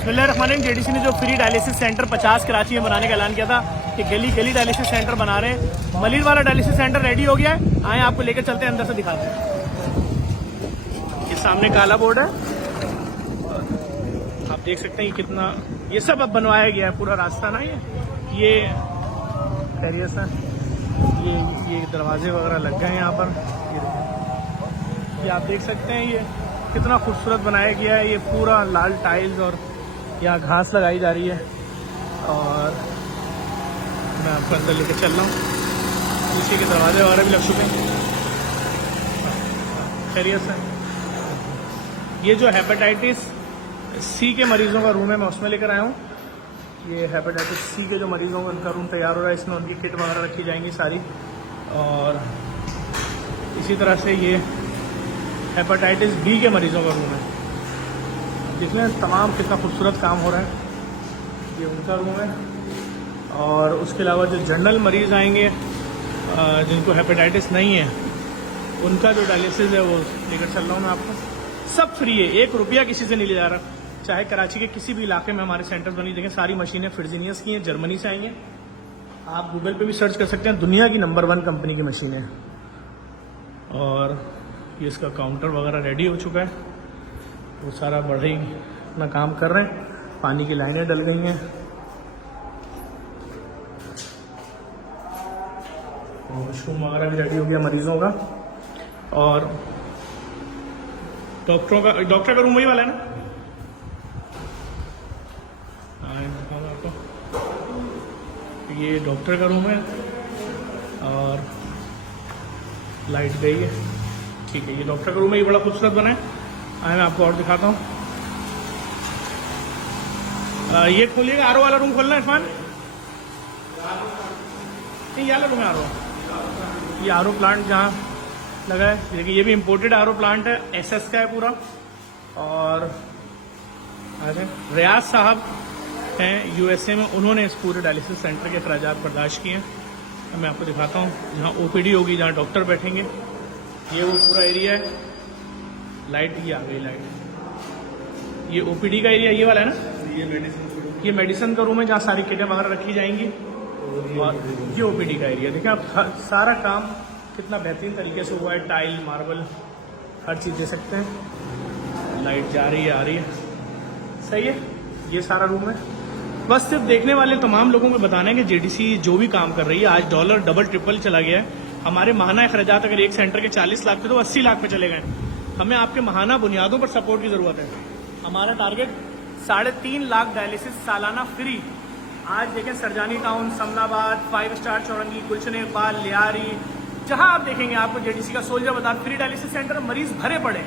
बिस्मिल्लाहिर्रहमानिर्रहीम। जेडीसी ने जो फ्री डायलिसिस सेंटर 50 कराची में बनाने का ऐलान किया था कि गली गली डायलिसिस सेंटर बना रहे हैं। मलिर वाला डायलिसिस सेंटर रेडी हो गया है, आए आपको लेकर चलते हैं, अंदर से दिखाते हैं। ये सामने काला बोर्ड है, आप देख सकते हैं कितना ये सब अब बनवाया गया है, पूरा रास्ता ना ये खैरियत है। ये दरवाजे वगैरह लग गए हैं यहाँ पर, ये आप देख सकते हैं ये कितना खूबसूरत बनाया गया है। ये पूरा लाल टाइल्स और यहाँ घास लगाई जा रही है और मैं आपको अंदर लेके चल रहा हूँ। नीचे के दरवाजे वगैरह भी लग चुके हैं, खैरियत से। ये जो हेपेटाइटिस सी के मरीजों का रूम है, मैं उसमें लेकर आया हूँ। ये हेपेटाइटिस सी के जो मरीजों का उनका रूम तैयार हो रहा है, इसमें उनकी किट वगैरह रखी जाएंगी सारी। और इसी तरह से ये हेपेटाइटिस बी के मरीजों का रूम है। देखिए तमाम कितना खूबसूरत काम हो रहा है। ये उनका रूम है और उसके अलावा जो जनरल मरीज़ आएंगे जिनको हेपेटाइटिस नहीं है, उनका जो डायलिसिस है वो लेकर चल रहा हूँ मैं आपको। सब फ्री है, 1 रुपया किसी से नहीं ले जा रहा। चाहे कराची के किसी भी इलाके में हमारे सेंटर्स बनी, देखें सारी मशीनें फ्रिजीनियस की हैं, जर्मनी से आई हैं। आप गूगल पे भी सर्च कर सकते हैं, दुनिया की नंबर 1 कंपनी की मशीनें। और ये इसका काउंटर वगैरह रेडी हो चुका है, वो सारा बढ़ई अपना काम कर रहे हैं। पानी की लाइनें डल गई हैं, वॉशरूम वगैरह भी रेडी हो गया मरीजों का। और डॉक्टर का रूम वही वाला है ना, ये डॉक्टर का रूम है और लाइट गई है, ठीक है। ये डॉक्टर का रूम है, ये बड़ा खूबसूरत बना है। आए मैं आपको और दिखाता हूँ। ये खोलिएगा, आरओ वाला रूम खोलना है इरफान। नहीं, ये वाला रूम है आरओ, ये आरओ प्लांट जहाँ लगा है। देखिए ये भी इम्पोर्टेड आरओ प्लांट है, एसएस का है पूरा। और रियाज साहब हैं यूएसए में, उन्होंने इस पूरे डायलिसिस सेंटर के अखराजात बर्दाश्त किए हैं। मैं आपको दिखाता हूँ जहाँ ओपीडी होगी, जहाँ डॉक्टर बैठेंगे। ये वो पूरा एरिया है, लाइट ये आ गई लाइट। ये ओपीडी का एरिया ये वाला है ना, ये मेडिसिन का रूम है जहाँ सारी किटें वगैरह रखी जाएंगी। और ये ओपीडी का एरिया। देखिए आप सारा काम कितना बेहतरीन तरीके से हुआ है, टाइल मार्बल हर चीज़ दे सकते हैं। लाइट जा रही है आ रही है, सही है। ये सारा रूम है। बस सिर्फ देखने वाले तमाम लोगों को बताना है कि जेडीसी जो भी काम कर रही है, आज डॉलर डबल ट्रिपल चला गया है। हमारे माहाना अखराजात अगर एक सेंटर के 40 लाख थे तो 80 लाख पे चले गए। हमें आपके माहाना बुनियादों पर सपोर्ट की जरूरत है। हमारा टारगेट 3.5 लाख डायलिसिस सालाना फ्री। आज देखें सरजानी टाउन, समनाबाद, 5 स्टार चौरंगी, गुलशन इकबाल, लियारी, जहां आप देखेंगे आपको जेडीसी का सोल्जर बाजार फ्री डायलिसिस सेंटर। मरीज भरे पड़े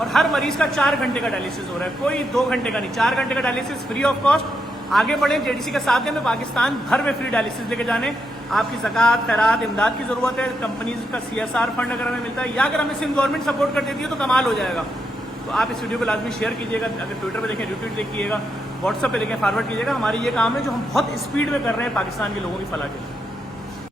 और हर मरीज का 4 घंटे का डायलिसिस हो रहा है, कोई 2 घंटे का नहीं, 4 घंटे का डायलिसिस फ्री ऑफ कॉस्ट। आगे बढ़े, जेडीसी के साथ में पाकिस्तान भर में फ्री डायलिसिस लेके जाने। आपकी ज़कात, खैरात, इमदाद की जरूरत है, कंपनीज का CSR फंड अगर हमें मिलता है या अगर हमें सिंध गवर्नमेंट सपोर्ट कर देती है तो कमाल हो जाएगा। तो आप इस वीडियो को लाजमी शेयर कीजिएगा। अगर ट्विटर पे देखें रिट्वीट देखिएगा, व्हाट्सएप पे देखें फॉरवर्ड कीजिएगा। हमारी ये काम है जो हम बहुत स्पीड में कर रहे हैं पाकिस्तान के लोगों की फलाह के लिए।